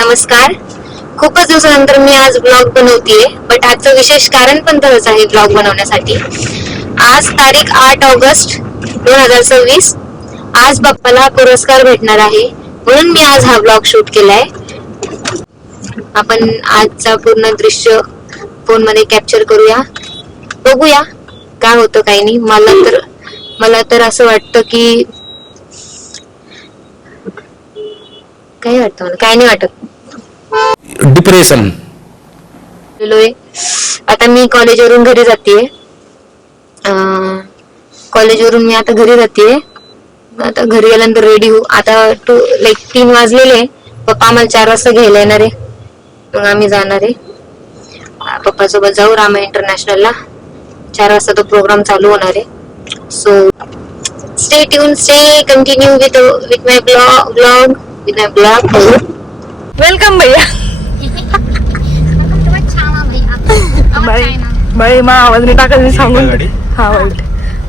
नमस्कार. खूपच दिवसानंतर मी आज ब्लॉग बनवतीये, बट आजचं विशेष कारण पण तसंच आहे ब्लॉग बनवण्यासाठी. आज तारीख 8 ऑगस्ट 2026. आज बाप्पाला पुरस्कार भेटणार आहे, म्हणून मी आज हा ब्लॉग शूट केलाय. आपण आजचा पूर्ण दृश्य फोन मध्ये कॅप्चर करूया, बघूया काय होतं काही नाही. मला तर असं वाटतं की काय वाटतं, मला काय नाही वाटत. डिप्रेशन. आता मी कॉलेजवरून घरी जाते. कॉलेजवरून मी आता घरी जाते. आता घरी गेल्यानंतर रेडी होऊ. आता 3 वाजलेले. पप्पा आम्हाला 4 वाजता घ्यायला येणार आहे, मग आम्ही जाणार आहे. पप्पा सोबत जाऊ रामा इंटरनॅशनलला. 4 वाजता तो प्रोग्राम चालू होणार आहे. So stay tune, stay continue with my blog. Welcome भैया. बाई मा आवाज नाही टाकायचं मी सांगून. हा वाईट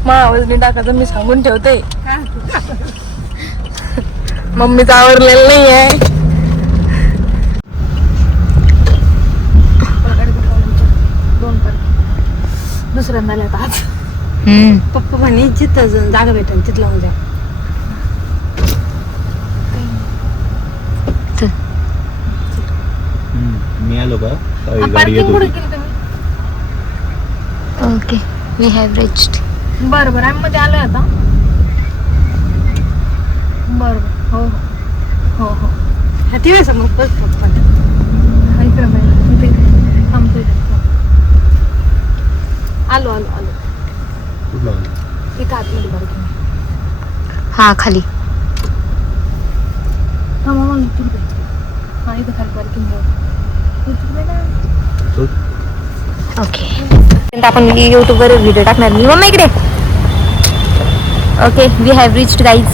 मा आवाज नाही टाकायचं मी सांगून ठेवते. मम्मीचं आवरलेलं नाही आहे. दुसऱ्यांदा आल्यात आज. पप्पा म्हणे जिथं जागा भेटेल तिथं लावून द्या. मी आलो का? पार्किंग कुठे केली तुम्ही? Okay, we have reached. बरं बरं आम्ही मध्ये आलोय आता. बरं हो हो हो हो. ती वेळेस मग पप्पा इकडं बाई थांबतोय. आलो आलो आलो. इथं आतमध्ये पार्किंग. हा खाली. हा मामा हा इथं खाली पार्किंग. ओके, आपण YouTube वर व्हिडिओ टाकणार. मी मम्मा इकडे. Okay, we have reached guys.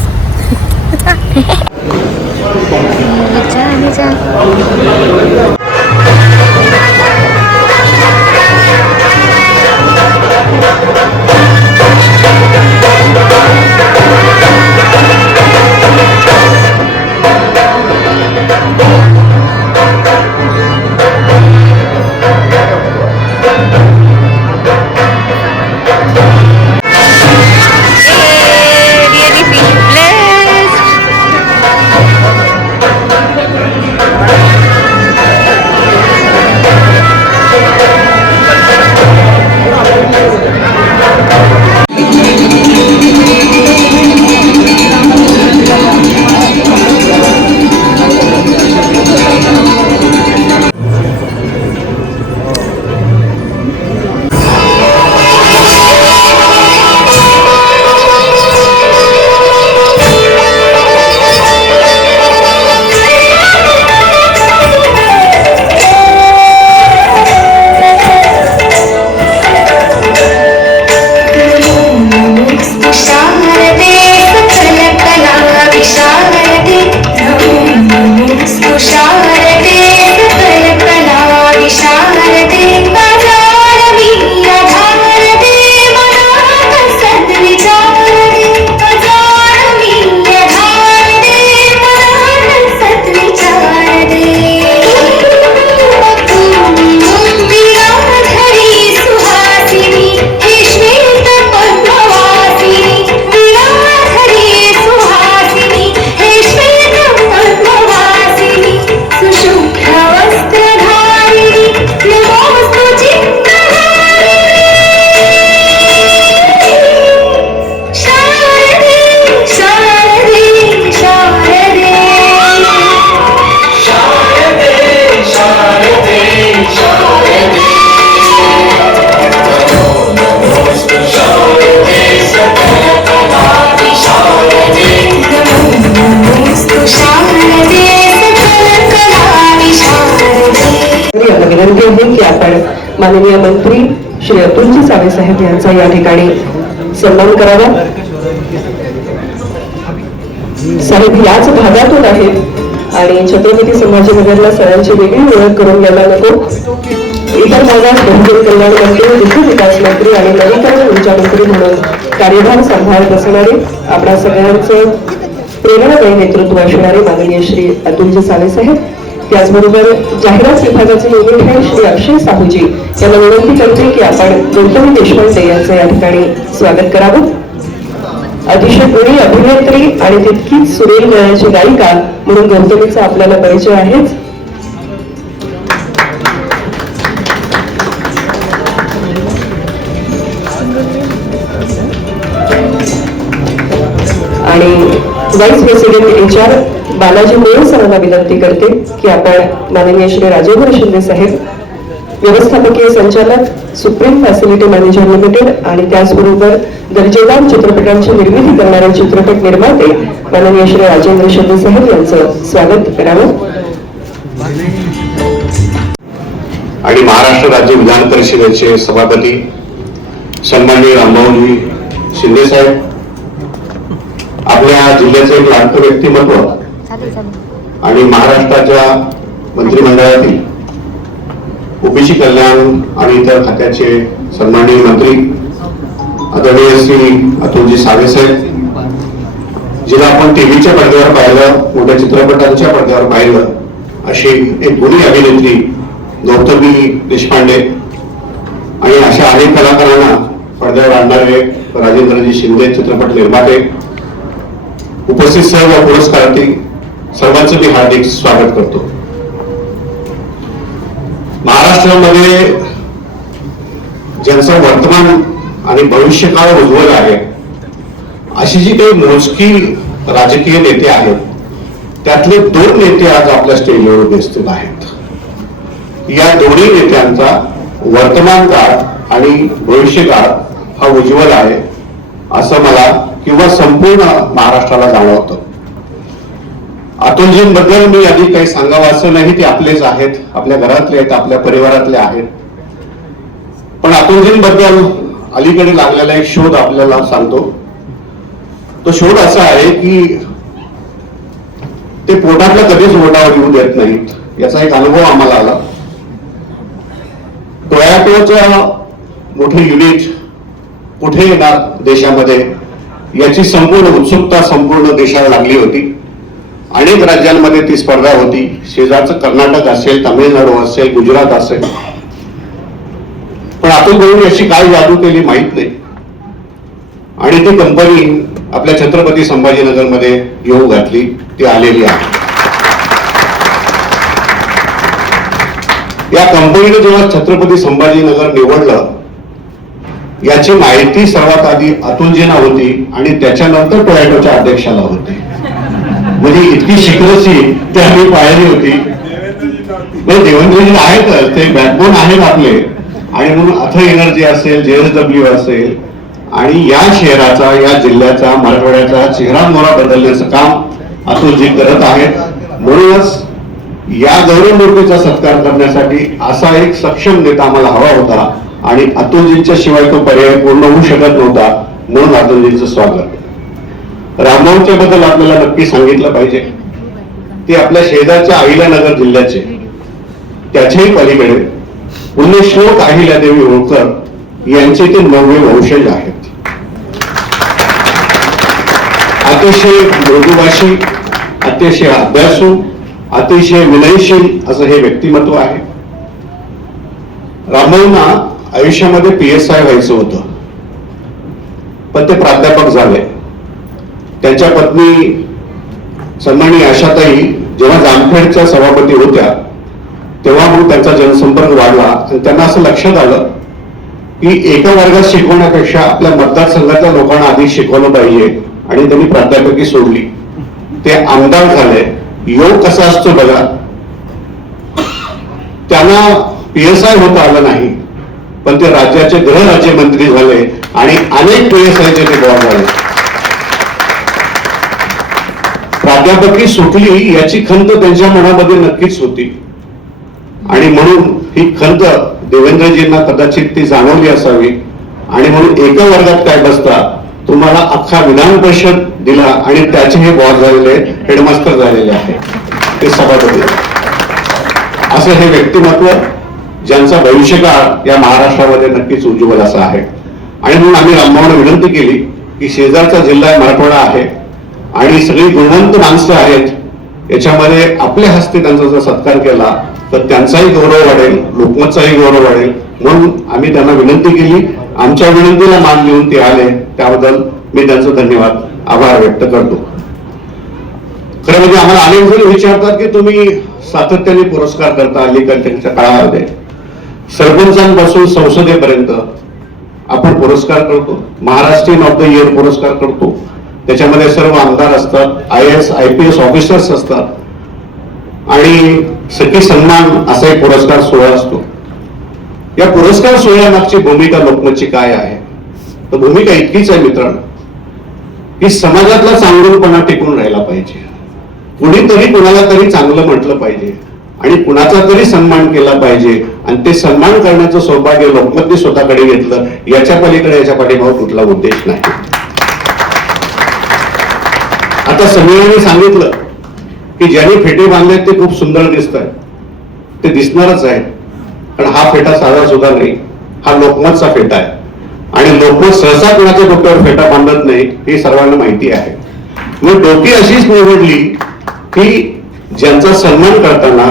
विनंती आहे की आपण माननीय मंत्री श्री अतुलजी सावे साहेब यांचा या ठिकाणी सन्मान करावा. साहेब याच भागातून आहेत आणि छत्रपती संभाजीनगरला सरांची वेगळी ओळख करून घ्यायला नको. इतर भागात बहुजन कल्याण मंत्री, विद्युत विकास मंत्री आणि नवीकरण ऊर्जा मंत्री म्हणून कार्यभार सांभाळत असणारे आपल्या सगळ्यांचं प्रेरणादायी नेतृत्व असणारे माननीय श्री अतुलजी सावे साहेब त्याचबरोबर जाहिरात विभागाचे युनिट हेड श्री अक्षय साहूजी यांना विनंती करते की आपण गौतमी देशपांडे यांचं या ठिकाणी स्वागत करावं. अतिशय गुणी अभिनेत्री आणि तितकीच सुरेल गाण्याची गायिका म्हणून गौतमीचा आपल्याला परिचय आहेच. आणि vice president HR Balaji More सरांना विनंती करते की आपण माननीय श्री राजेंद्र शिंदे साहेब, व्यवस्थापकीय संचालक सुप्रीम फॅसिलिटी मॅनेजर लिमिटेड आणि त्याचबरोबर दर्जेदार चित्रपटांची निर्मिती करणारे चित्रपट निर्माते माननीय श्री राजेंद्र शिंदे साहेब यांचं स्वागत करावं. आणि महाराष्ट्र राज्य विधान परिषदेचे सभापती सन्माननीय रामभाऊजी शिंदे साहेब, आपल्या जिल्ह्याचे एक लाडकं व्यक्तिमत्व आणि महाराष्ट्राच्या मंत्रिमंडळातील ओबीसी कल्याण आणि इतर खात्याचे सन्माननीय मंत्री आदरणीय श्री अतुलजी सावे साहेब, जिला आपण टीव्हीच्या पडद्यावर पाहिलं, मोठ्या चित्रपटांच्या पडद्यावर पाहिलं, अशी एक गुणी अभिनेत्री गौतमी देशपांडे आणि अशा अनेक कलाकारांना पडद्यावर आणणारे राजेंद्रजी शिंदे चित्रपट निर्माते, उपस्थित सर्व पुरस्कारार्थी सर्वांचं मी हार्दिक स्वागत करतो. महाराष्ट्रामध्ये ज्यांचा वर्तमान आणि भविष्यकाळ उज्ज्वल आहे अशी जी काही मोजकी राजकीय नेते आहेत, त्यातले 2 नेते आज आपल्या स्टेजवर उपस्थित आहेत. या दोन्ही नेत्यांचा वर्तमान काळ आणि भविष्यकाळ हा उज्ज्वल आहे असं मला किंवा संपूर्ण महाराष्ट्राला जाणवतं. अतुलजींबद्दल मी आधी काही सांगावं असं नाही, ते आपलेच आहेत, आपल्या घरातले आहेत, आपल्या परिवारातले आहेत. पण अतुलजींबद्दल अलीकडे लागलेला एक शोध आपल्याला सांगतो. तो शोध असा आहे की ते पोटातलं कधीच ओटावर येऊ देत नाहीत. याचा एक अनुभव आम्हाला आला. टोयॅटोचं मोठे युनिट कुठे येणार देशामध्ये याची संपूर्ण उत्सुकता संपूर्ण देशाला लागली होती. अनेक राज्यांमध्ये ती स्पर्धा होती. शेजारचं कर्नाटक असेल, तामिळनाडू असेल, गुजरात असेल. पण अतुल भाऊंनी अशी काय जादू केली माहित नाही आणि ती कंपनी आपल्या छत्रपती संभाजीनगरमध्ये येऊ घातली. ती आलेली आहे. या कंपनीने जेव्हा छत्रपती संभाजीनगर निवडलं याची माहिती सर्वात आधी अतुलजींना होती आणि त्याच्यानंतर टोयॅटोच्या अध्यक्षाला होती. म्हणजे इतकी शिकरसी ते आम्ही पाहिली होती. देवेंद्रजी आहेतच, ते बॅकबोन आहेत आपले. आणि म्हणून अथर एनर्जी असेल, JSW असेल आणि या शहराचा, या जिल्ह्याचा, मराठवाड्याचा चेहरा मोहरा बदलण्याचं काम अतुलजी करत आहेत. म्हणूनच या गौरवमूर्तीचा सत्कार करण्यासाठी असा एक सक्षम नेता आम्हाला हवा होता आणि अतुलजींच्या शिवाय तो पर्याय पूर्ण होऊ शकत नव्हता. म्हणून अतुलजींचं स्वागत. रामभाऊंच्या बद्दल आपल्याला नक्की सांगितलं पाहिजे. ते आपल्या शेजारच्या अहिल्यानगर जिल्ह्याचे, त्याच्याही पलीकडे पुण्यश्लोक अहिल्यादेवी होळकर यांचे ते 9वे वंशज आहेत. अतिशय मृदुभाषी, अतिशय अभ्यासू, अतिशय विनयशील असं हे व्यक्तिमत्व आहे. रामभाऊंना आयुष्यामध्ये PSI व्हायचं होतं, पण ते प्राध्यापक झाले. त्यांच्या पत्नी सन्माननीय आशाताई जेव्हा जामखेडच्या सभापती होत्या तेव्हा मग त्यांचा जनसंपर्क वाढला आणि त्यांना असं लक्षात आलं की एका वर्गात शिकवण्यापेक्षा आपल्या मतदारसंघातल्या लोकांना अधिक शिकवलं पाहिजे आणि त्यांनी प्राध्यापकी सोडली. ते आमदार झाले. योग कसा असतो बघा. त्यांना PSI होता आलं नाही, पण ते राज्याचे गृहराज्यमंत्री झाले आणि अनेक PSIचे ते बॉस झाले. प्राध्यापकी सुटली याची खंत त्यांच्या मनामध्ये नक्कीच होती आणि म्हणून ही खंत देवेंद्रजींना कदाचित ती जाणवली असावी आणि म्हणून एका वर्गात काय बसता तुम्हाला अख्खा विधान परिषद दिला आणि त्याचे हे बॉस झालेले, हेडमास्टर झालेले आहे, ते सभापती. असं हे व्यक्तिमत्व ज्यांचा भविष्यकाळ या महाराष्ट्रामध्ये नक्कीच उज्ज्वल असा आहे. आणि म्हणून आम्ही रामभाऊंना विनंती केली की शेजारचा जिल्हा मराठवाडा आहे आणि सगळी गुणवंत माणसं आहेत याच्यामध्ये आपल्या हस्ते त्यांचा जर सत्कार केला तर त्यांचाही गौरव वाढेल, लोकमतचाही गौरव वाढेल. म्हणून आम्ही त्यांना विनंती केली. आमच्या विनंतीला मान देऊन ते आले, त्याबद्दल मी त्यांचं धन्यवाद आभार व्यक्त करतो. खरं म्हणजे आम्हाला अनेक जण विचारतात की तुम्ही सातत्याने पुरस्कार करता. अलीकडच्या काळामध्ये सरपंचांपासून संसदेपर्यंत आपण पुरस्कार करतो. महाराष्ट्रीयन ऑफ द इयर पुरस्कार करतो. त्याच्यामध्ये सर्व आमदार असतात, IAS IPS ऑफिसर्स असतात आणि सखी सन्मान असा एक पुरस्कार सोहळा असतो. या पुरस्कार सोहळ्यामागची भूमिका लोकमतची काय आहे? तर भूमिका इतकीच आहे मित्रांनो, की समाजातला चांगुलपणा टिकून राहिला पाहिजे. कुणीतरी कुणाला तरी चांगलं म्हटलं पाहिजे आणि कुणाचा तरी सन्मान केला पाहिजे आणि ते सन्मान करण्याचं सौभाग्य लोकमतने स्वतःकडे घेतलं. याच्या पलीकडे याच्या पाठीमागे कुठला उद्देश नाही. आता समीराने सांगितलं की ज्यांनी फेटे बांधले ते खूप सुंदर दिसत आहेत. ते दिसणारच आहे, पण हा फेटा साधा सुद्धा नाही. हा लोकमतचा फेटा आहे आणि लोकमत सहसा कुणाच्या डोक्यावर फेटा बांधत नाही, हे सर्वांना माहिती आहे. मग डोकी अशीच निवडली की ज्यांचा सन्मान करताना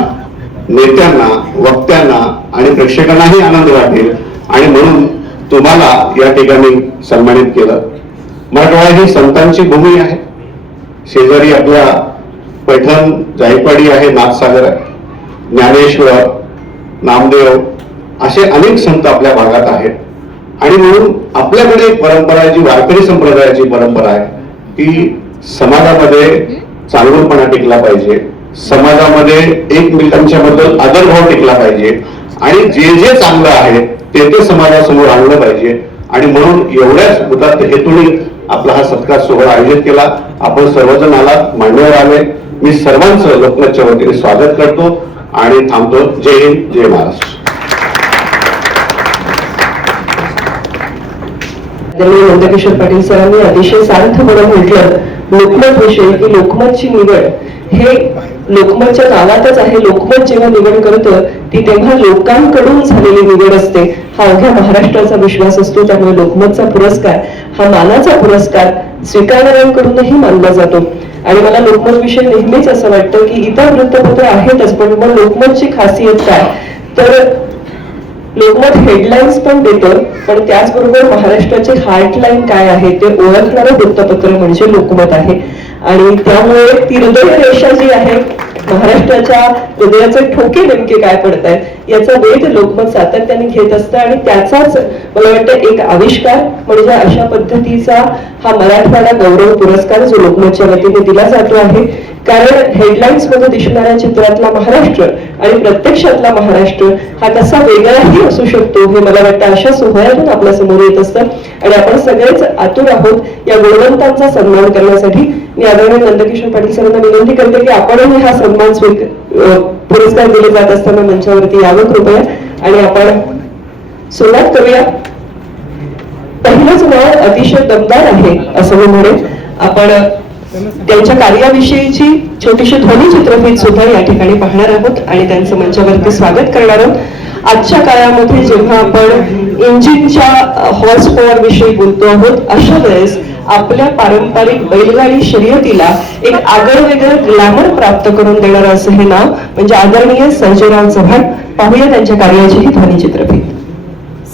नेत्यांना, वक्त्यांना आणि प्रेक्षकांनाही आनंद वाटेल आणि म्हणून तुम्हाला या ठिकाणी सन्मानित केलं. मराठवाडा ही संतांची भूमी आहे. शेजारी आपल्या पैठण जायकवाडी आहे, नाथसागर आहे, ज्ञानेश्वर, नामदेव असे अनेक संत आपल्या भागात आहेत आणि म्हणून आपल्याकडे एक परंपरा आहे, जी वारकरी संप्रदायाची परंपरा आहे, की समाजामध्ये चांगुलपणा टिकला पाहिजे, समाजामध्ये एकमेकांच्या बद्दल आदरभाव टिकला पाहिजे आणि जे जे चांगलं आहे ते समाजासमोर आणलं पाहिजे. आणि म्हणून एवढ्याच उदात्त हेतूने आपला हा सत्कार सोहळा आयोजित केला. आपण सर्वजण आलात, मान्यवर आले. मी सर्वांचं लोकमतच्या वतीने स्वागत करतो आणि थांबतो. जय हिंद, जय महाराष्ट्र. नंदकिशोर पाटील सरांनी अतिशय सार्थपणे म्हटलं लोकमत विषयी की लोकमतची निवड हे लोकमतच्या नावातच आहे. लोकमत जेव्हा निवड करतं ती तेव्हा लोकांकडून झालेली निवड असते. हा अवघ्या महाराष्ट्राचा विश्वास असतो. त्यामुळे लोकमतचा पुरस्कार हा मानाचा पुरस्कार स्वीकारणाऱ्यांकडूनही मानला जातो. आणि मला लोकमत विषयी नेहमीच असं वाटतं की इतर वृत्तपत्र आहेतच, पण मग लोकमतची खासियत काय, तर लोकमत हेडलाईन्स पण देतं, पण त्याचबरोबर महाराष्ट्राचे हार्टलाईन काय आहे ते ओळखणारं वृत्तपत्र म्हणजे लोकमत आहे. आणि त्यामुळे ती हृदय रेषा जी आहे, महाराष्ट्राच्या हृदयाचे ठोके नेमके काय पडत आहेत याचा वेध लोकमत सातत्याने घेत असतं. आणि त्याचाच मला वाटतं एक आविष्कार म्हणजे अशा पद्धतीचा हा मराठवाडा गौरव पुरस्कार जो लोकमतच्या वतीने दिला जातो आहे. कारण हेडलाईन्स मध्ये दिसणाऱ्या चित्रातला महाराष्ट्र आणि प्रत्यक्षातला महाराष्ट्र हा कसा वेगळाही असू शकतो हे मला वाटतं अशा सोहळ्यातून आपल्या समोर येत असतं. आणि आपण सगळेच आतुर आहोत या गुणवंतांचा सन्मान करण्यासाठी. मी आदरणीय नंदकिशोर पाटील सरांना विनंती करते की आपणही हा सन्मान पुरस्कार दिले जात असताना मंचावरती यावं कृपया आणि आपण सुरुवात करूया. पहिलंच नाव अतिशय दमदार आहे असं मी म्हणेन. आपण त्यांच्या कार्याविषयीची छोटीशी ध्वनी चित्रफित सुद्धा या ठिकाणी पाहणार आहोत आणि त्यांचं मंचावरती स्वागत करणार आहोत. आजच्या काळामध्ये जेव्हा आपण इंजिनच्या हॉर्स पॉवर विषयी बोलतो आहोत अशा वेळेस आपल्या पारंपरिक बैलगाडी शर्यतीला एक आगळवेगळं ग्लॅमर प्राप्त करून देणारं असं हे नाव म्हणजे आदरणीय सर्जेराव चव्हाण. पाहूया त्यांच्या कार्याची ही ध्वनी चित्रफित.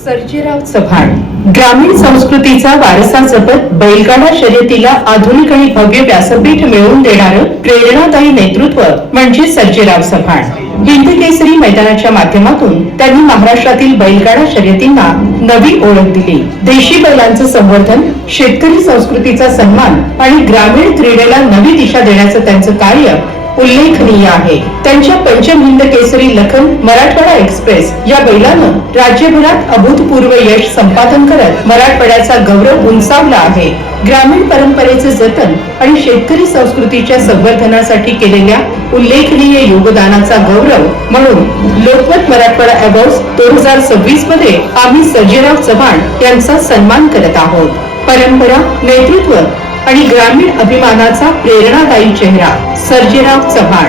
सर्जेराव चव्हाण ग्रामीण संस्कृतीचा वारसा जपत बैलगाडा शर्यतीला आधुनिक आणि भव्य व्यासपीठ मिळवून देणारं प्रेरणादायी नेतृत्व म्हणजे सर्जेराव चव्हाण. हिंद केसरी मैदानाच्या माध्यमातून त्यांनी महाराष्ट्रातील बैलगाडा शर्यतींना नवी ओळख दिली. देशी बैलांचं संवर्धन, शेतकरी संस्कृतीचा सन्मान आणि ग्रामीण क्रीडेला नवी दिशा देण्याचं त्यांचं कार्य उल्लेखनीय आहे. त्यांच्या पंचम हिंद केसरी लखन मराठवाडा एक्सप्रेस या बैलानं राज्यभरात अभूतपूर्व यश संपादन करत मराठवाड्याचा गौरव उंचावला आहे. ग्रामीण परंपरेचे जतन आणि शेतकरी संस्कृतीच्या संवर्धनासाठी केलेल्या उल्लेखनीय योगदानाचा गौरव म्हणून लोकमत मराठवाडा अवॉर्ड्स 2026 मध्ये आम्ही सर्जेराव चव्हाण यांचा सन्मान करत आहोत. परंपरा, नेतृत्व आणि ग्रामीण अभिमानाचा प्रेरणादायी चेहरा सर्जेराव चव्हाण.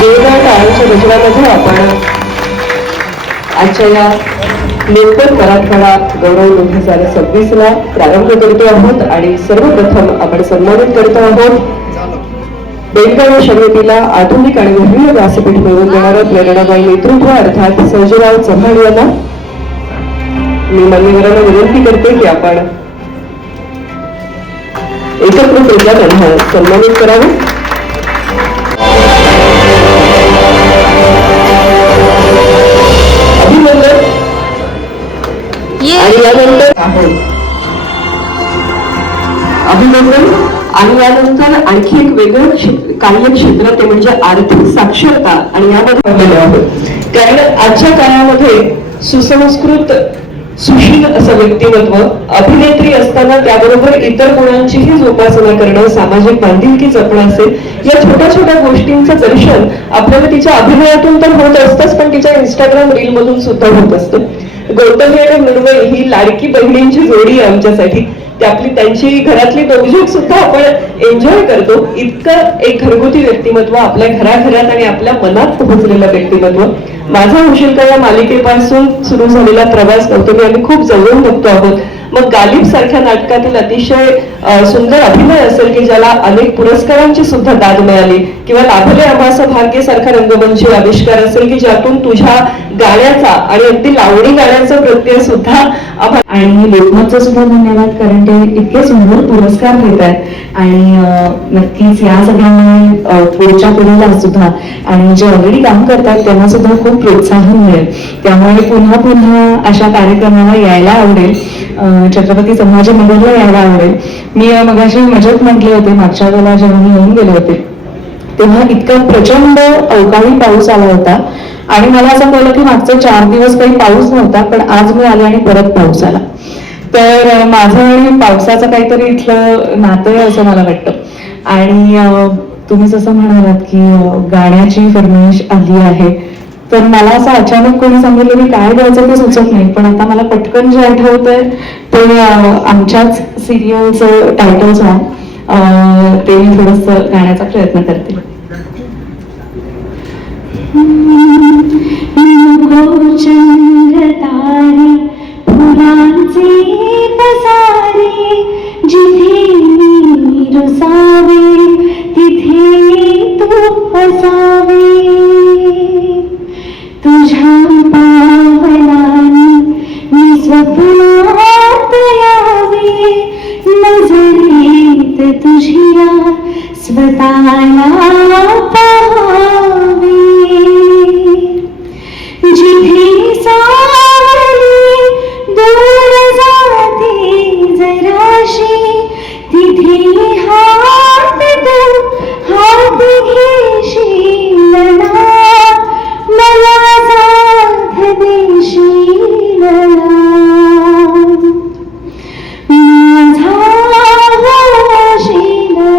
जोरदार टाळ्यांच्या गजरामध्ये आपण आजच्या या नुकतंच मराठवाडा गौरव 2026ला प्रारंभ करतो आहोत आणि सर्वप्रथम आपण सन्मानित करतो आहोत बैलगाडा शर्यतीला आधुनिक आणि भव्य व्यासपीठ मिळवून देणारं प्रेरणादायी नेतृत्व अर्थात सर्जेराव चव्हाण यांना मी मान्यवरांना विनंती करते की आपण एकत्रितरित्या त्यांना सन्मानित करावं. अभिनंदन. आणि यानंतर अभिनंदन आणि यानंतर आणखी एक वेगळं कार्यक्षेत्र ते म्हणजे आर्थिक साक्षरता आणि यामध्ये आलेलो आहोत. कारण आजच्या काळामध्ये सुसंस्कृत सुशील असं व्यक्तिमत्व अभिनेत्री असताना त्याबरोबर इतर गुणांचीही जोपासना करणं, सामाजिक बांधिलकी जपणं असेल, या छोट्या छोट्या गोष्टींचं दर्शन आपल्याला तिच्या अभिनयातून तर होत असतंच, पण तिच्या इंस्टाग्राम रील मधून सुद्धा होत असतं. गौतमी आणि मृण्मयी ही लाडकी बहिणींची जोडी आहे आमच्यासाठी. त्यांची घरातली नवजोग सुद्धा आपण एन्जॉय करतो. इतकं एक घरगुती व्यक्तिमत्व आपल्या घराघरात आणि आपल्या मनात पोहोचलेलं व्यक्तिमत्व. माझा होशील का या मालिकेपासून सुरू झालेला प्रवास गौतमी आम्ही खूप जवळून बघतो आहोत. मग गालिब सारख्या नाटकातील अतिशय सुंदर अभिनय असेल की ज्याला अनेक पुरस्कारांची सुद्धा दाद मिळाली, किंवा लाभले आम्हास भाग्य सारखा रंगमंच आविष्कार असेल की ज्यातून तुझ्या गाण्याचा आणि अगदी लावणी गाण्याचा प्रत्यय सुद्धा आणि लोकमतचा सुद्धा धन्यवाद, कारण ते इतके सुंदर पुरस्कार देत आहेत आणि नक्कीच या सगळ्यांना पुढच्या पिढीला सुद्धा आणि जे ऑलरेडी काम करतात त्यांना सुद्धा खूप प्रोत्साहन मिळेल. त्यामुळे पुन्हा पुन्हा अशा कार्यक्रमाला यायला आवडेल, छत्रपती संभाजी नगरला यायला आवडेल. मी मगाशी मजेत म्हटले होते, मागच्या वेळेला जेव्हा मी येऊन गेले होते तेव्हा इतका प्रचंड अवकाळी पाऊस आला होता आणि मला असं कळलं की मागचे 4 दिवस काही पाऊस नव्हता, पण आज मी आले आणि परत पाऊस आला. तर माझं आणि पावसाचं काहीतरी इथलं नातं आहे असं मला वाटतं. आणि तुम्ही जसं म्हणालात की गाण्याची फरमाईश आली आहे, तर मला असं अचानक कोणी सांगितलं की काय गायचं ते सुचत नाही, पण आता मला पटकन जे आठवतंय ते आमच्याच सिरियलचं टायटल सॉन्ग, ते मी थोडंसं गाण्याचा प्रयत्न करते. चंद्र तारे फुलांचे पसारे, जिथे मी रुसावे तिथे तू असावे, तुझ्या पावलांनी मी स्वप्नात यावे, नजरेत तुझ्या स्वतःला पाहावे, जिथे सावली दूर जाते जराशी, तिथे हात तू हात घेशील ना, मला साथ देशील ना, माझा होशील ना,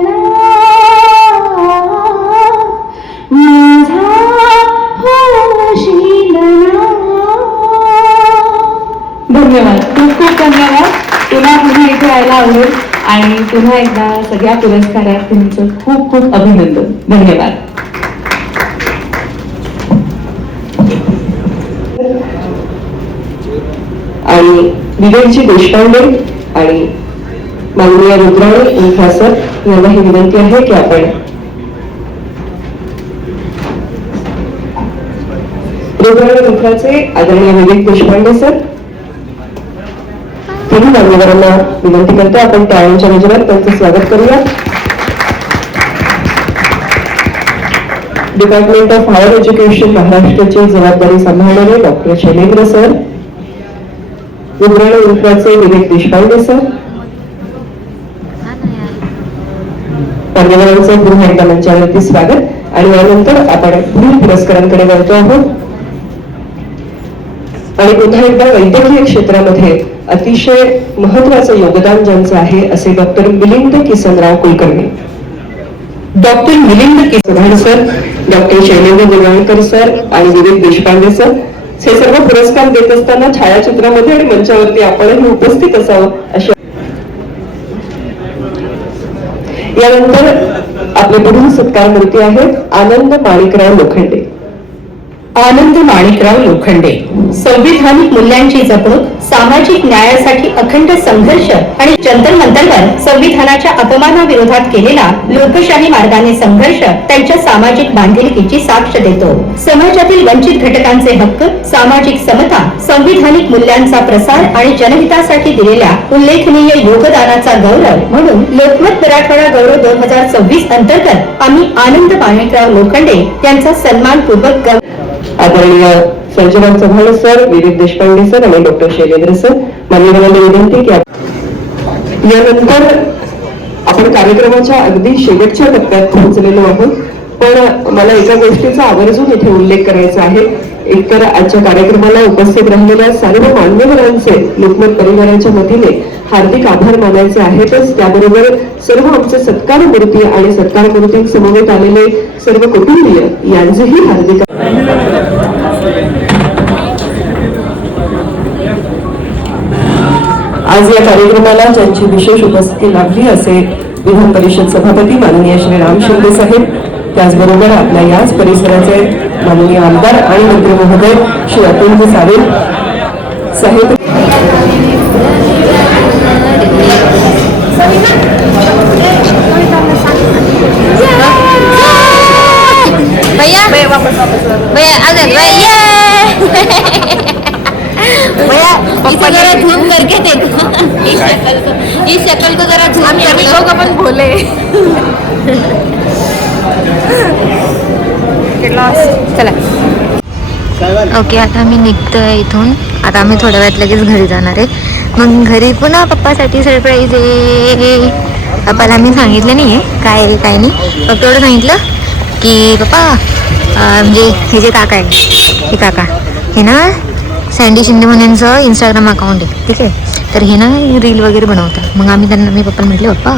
माझा होशील ना. धन्यवाद, खूप खूप धन्यवाद. पुन्हा पुन्हा इथे यायला आवडेल आणि पुन्हा एकदा सगळ्या पुरस्कारार्थींचं खूप खूप अभिनंदन. धन्यवाद. आणि विवेकजी देशपांडे आणि माननीय रुद्राणी इंफा सर यांना ही विनंती आहे की आपण रुद्राणी इंफाचे आदरणीय विवेक देशपांडे सर, तिन्ही मान्यवरांना विनंती करतो आपण टाळ्यांच्या गजरात त्यांचं स्वागत करूया. डिपार्टमेंट ऑफ हायर एज्युकेशन महाराष्ट्राची जबाबदारी सांभाळणारे डॉक्टर शैलेंद्र सर, रुद्राणी इंफ्राचे विवेक देशपांडे सर, मान्यवरांचं पुन्हा एकदा मंचावरती स्वागत. आणि यानंतर आपण पुढील पुरस्कारांकडे वळतो आहोत. आणि पुन्हा एकदा वैद्यकीय क्षेत्रामध्ये अतिशय महत्वाचं योगदान ज्यांचं आहे असे doctor Milind Kisanrao Kulkarni, doctor Milind Kisanrao sir, doctor Shailendra Devalkar sir आणि विवेक देशपांडे सर, हे सर्व पुरस्कार देत असताना छायाचित्रामध्ये आणि मंचावरती आपणही उपस्थित असावं अशा. यानंतर आपले पुढील सत्कारमूर्ती आहेत आनंद माणिकराव लोखंडे. आनंद माणिकराव लोखंडे. संविधानिक मूल्यांची जपणूक, सामाजिक न्यायासाठी अखंड संघर्ष आणि जंतर मंतरवर संविधानाच्या अपमानाविरोधात केलेला लोकशाही मार्गाने संघर्ष त्यांच्या सामाजिक बांधिलकीची साक्ष देतो. समाजातील वंचित घटकांचे हक्क, सामाजिक समता, संविधानिक मूल्यांचा प्रसार आणि जनहितासाठी दिलेल्या उल्लेखनीय योगदानाचा गौरव म्हणून लोकमत मराठवाडा गौरव 2026 अंतर्गत आम्ही आनंद माणिकराव लोखंडे यांचा सन्मानपूर्वक आदरणीय सर्जेराव चव्हाण सर, विवेक देशपांडे सर आणि डॉक्टर शैलेंद्र सर, मान्यवरांना विनंती की यानंतर आपण कार्यक्रमाच्या अगदी शेवटच्या टप्प्यात पोहोचलेलो आहोत. पण मला एका गोष्टीचा आवर्जून इथे उल्लेख करायचा आहे. एकतर आजच्या कार्यक्रमाला उपस्थित राहिलेल्या सर्व मान्यवरांचे लोकमत परिवाराच्या वतीने हार्दिक आभार मानायचे आहेतच. त्याबरोबर सर्व आमचे सत्कारमूर्ती आणि सत्कारमूर्ती समवेत आलेले सर्व कुटुंबीय यांचेही हार्दिक आज या कार्यक्रमाला ज्यांची विशेष उपस्थिती लाभली असे विधान परिषद सभापती माननीय श्री राम शिंदे साहेब, त्याचबरोबर आपल्या याच परिसराचे माननीय आमदार आणि मंत्री महोदय श्री अतुल सावे साहेब, भैया भैया अगर भैया भैया पप्पा जरा झूम करके देखो इस शक्ल को जरा झूम कर लो. आपण बोले चला ओके, आता आम्ही निघतोय इथून. आता आम्ही थोड्या वेळात लगेच घरी जाणार आहे. मग घरी पुन्हा पप्पासाठी सरप्राईज आहे. पप्पाला मी सांगितलं नाही आहे काय आहे काय नाही, फक्त एवढं सांगितलं की पप्पा म्हणजे हे जे काका आहे हे काका हे ना सँडी शिंदे म्हणूनचं इंस्टाग्राम अकाउंट आहे, ठीक आहे. तर हे ना रील वगैरे बनवतात. मग आम्ही त्यांना मी पप्पाला म्हटले पप्पा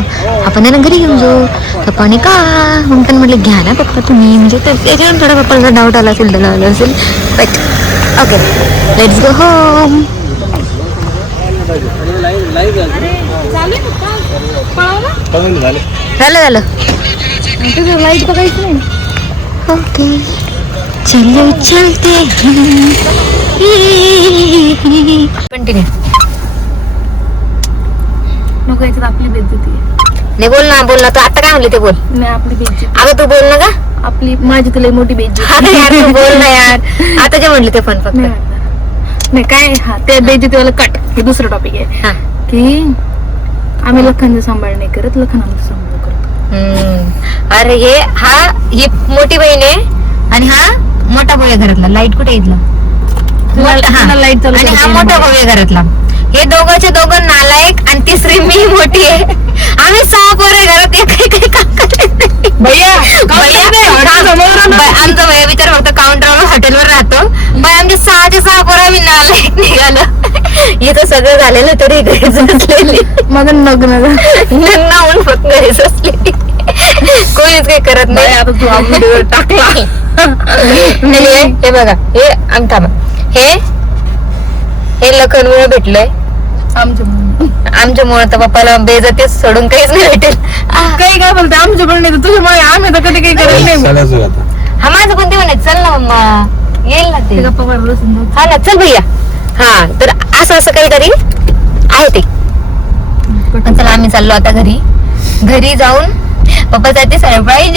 आपण त्यांना घरी घेऊन जाऊ. पप्पाने का मग त्यांना म्हटलं घ्या ना पप्पा तुम्ही, म्हणजे त्याच्यावर थोडा पप्पाला डाऊट आला असेल त्याला आला असेल. But okay let's go home. झालं झालं लाईट बघायचं नाही. ओके चलो चलते कंटिन्यू. नको याच्यात आपली बेइज्जती आहे. नाही बोल ना तू आता काय म्हणले ते बोल. नाही आपली बेइज्जती, अगं तू बोल ना का. आपली माझी तुला मोठी बेइज्जती. अरे यार तू बोल ना यार. आता जे म्हणले ते पण फक्त नाही काय हा ते बेइज्जतीवाला कट. हे दुसरं टॉपिक आहे हा. की आम्ही लखनचं सांभाळ नाही करत, लखन आमचं सांभाळ करतो. अरे ही मोठी बहीण आहे आणि हा मोठा भाऊ आहे घरातला. लाईट कुठे इथला लाईट चालू आणि हा मोठा भाऊ आहे घरातला. हे दोघंचे दोघं नालायक आणि तिसरी मी मोठी आहे. आम्ही 6 पोरं घरात काही काम करत भैया आमचा भैया विचार फक्त काउंटरवर हॉटेलवर राहतो. पण आमचे 6 पोरं आम्ही नालायक निघालो. इथं सगळं झालेलं तरी घरीच असलेली माझं लग्न होऊन फक्त घरीच असलेली कोणीच काही करत नाही. आता तू व्हिडिओ टाकला. हे बघा हे थांबा हे लखनमुळे भेटलंय आमच्यामुळे. तर पप्पाला बेइज्जतीच सोडून काहीच नाही भेटेल. काही काय बोलते आमच्याकडे नाही, तुझ्यामुळे आम्ही तर कधी काही करत नाही. हा माझं पण ते म्हणे चल ना मम्मा येईल ना ते गप्पा मारत हा ना चल भैया. हा तर असं काहीतरी आहे ते. पण चला आम्ही चाललो आता घरी जाऊन पप्पासाठी सरप्राईज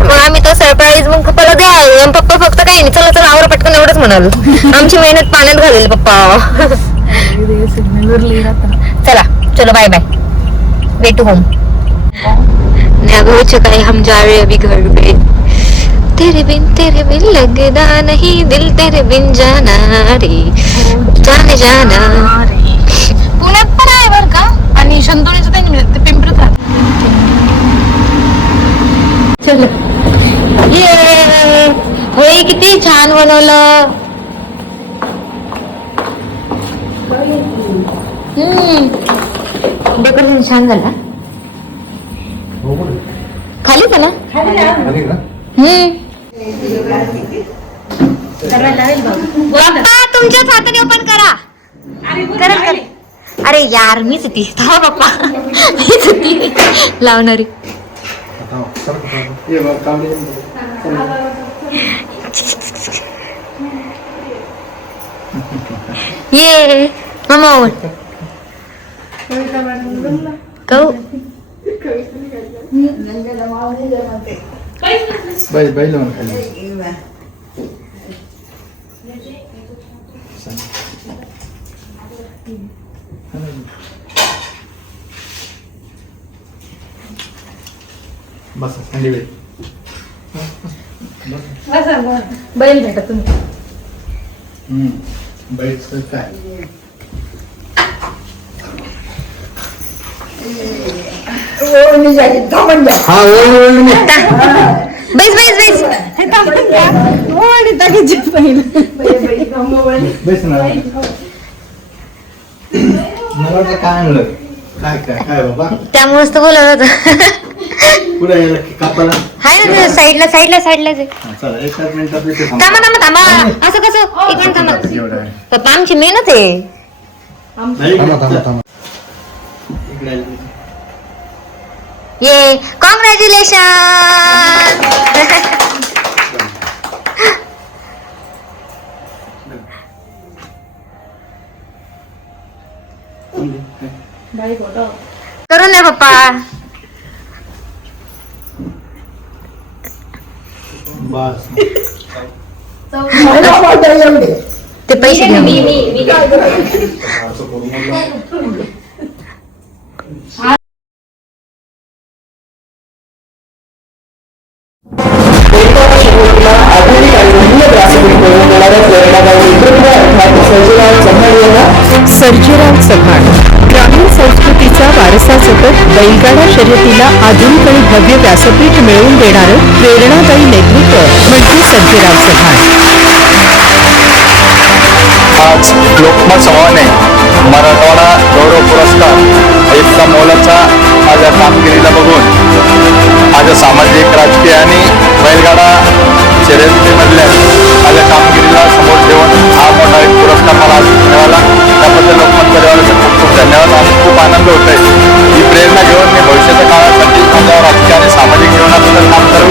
मग आम्ही तो सरप्राईज मग पप्पाला द्याल. पप्पा फक्त काही नाही चला आवर पटकन एवढंच म्हणाल. आमची मेहनत पाण्यात घालेल पप्पा. चला चलो bye bye way to home. हो चुका है हम जा रहे हैं अभी घर पे. तेरे बिन लगना नहीं दिल तेरे बिन जाना रे जाना. पुण्यात पण आहे बरं का. आणि शंतोनीचं ते पिंपरीत राहत. चलो ये होय किती छान बनवलं. डेकोरेशन छान झालं. खाली का ना पप्पा तुमच्याच हाताने ओपन करा. अरे यार मीच ती पप्पा मीच ती लावणारी. ये मामा ओळ. कहू बस थंडी वेळ बैल भेटा तुम्ही. बैठ काय हा ओळख बैस बैस बैस. हे थांबून घ्या. ओवाळणी टाकायची पहिलं. बेस ना मला वाटलं काय म्हणलं काय काय काय बाबा त्यामुळेच तर बोलत होता. पुढे यायला कापाला हाय ना साईडला साईडला साईडला चला एकाच मिनिटात इथे थांबा थांबा थांबा. असं कसं? एक मिनिट थांबा. पप्पा आमची मेहनत आहे. ये कॉंग्रॅच्युलेशन. करून द्या पप्पा. बस ते पैसे घ्या. आधुनिक आणि मूल्य व्यासपीठ मिळवून देणाऱ्या प्रेरणादायी नेतृत्व अर्थात सर्जेराव चव्हाण यांना सर्जेराव चव्हाण ग्रामीण संस्कृतीचा वारसा जपत बैलगाडा शर्यतीला आधुनिक आणि भव्य व्यासपीठ मिळवून देणारं प्रेरणादायी नेतृत्व म्हणजे सर्जेराव चव्हाण. आज लोकमत समूहाने मराठवाडा गौरव पुरस्कार इतका मोलाचा माझ्या कामगिरीला बघून माझ्या सामाजिक राजकीय आणि बैलगाडा शर्यतीमधल्या माझ्या कामगिरीला समोर ठेवून हा मोठा एक पुरस्कार मला आज मिळाला. त्याबद्दल लोकमत परिवाराचे खूप खूप धन्यवाद आणि खूप आनंद होत आहे. ही प्रेरणा घेऊन मी भविष्याच्या काळासाठी माझ्या राजकीय आणि सामाजिक जीवनाबद्दल काम करत